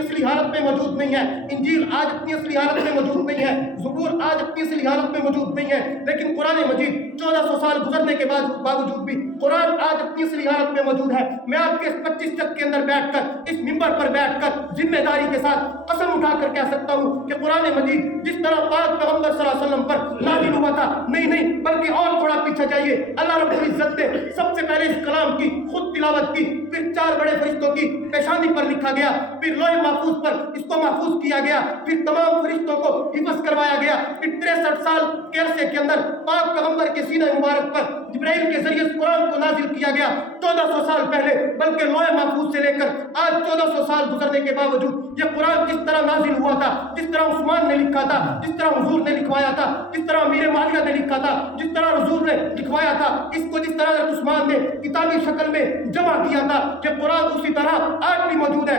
असली हालत में मौजूद नहीं है, इंजील आज अपनी असली हालत में मौजूद नहीं है, ज़बूर आज अपनी असली हालत में मौजूद नहीं है, लेकिन कुरान मजीद 1400 साल गुजरने के बावजूद भी कुरान आज अपनी असली हालत में मौजूद है। मैं आपके इस 25 चक के अंदर बैठकर, इस मिंबर पर बैठकर जिम्मेदारी के साथ कसम उठाकर कह सकता हूँ कि कुरान मजीद जिस तरह पाक पैगंबर सल्लल्लाहु अलैहि वसल्लम पर नाज़िल हुआ था, नहीं बल्कि और थोड़ा पीछे जाइए, अल्लाह रब्बुल इज्जत ने सबसे पहले इस कलाम की खुद तिलावत की, फिर 4 बड़े फरिश्तों की पेशानी पर लिखा गया, फिर लोहे महफूज पर इसको महफूज किया गया, फिर तमाम फरिश्तों को हिफ्ज़ करवाया गया, फिर 63 साल के अरसे के अंदर पाक पैगंबर के सीने मुबारक पर जिब्राइल के जरिए कुरान को नाजिल किया गया 1400 साल पहले, बल्कि लोहे महफूज से लेकर आज 1400 साल गुजरने के बावजूद ये कुरान जिस तरह नाजिल हुआ था, जिस तरह उस्मान ने लिखा था, जिस तरह हुजूर ने लिखवाया था, जिस तरह अमीर मालिया ने लिखा था, जिस तरह हुजूर ने लिखवाया था, इसको जिस तरह उस्मान ने किताबी शक्ल में जमा किया था, कि कुरान उसी तरह आज भी मौजूद है।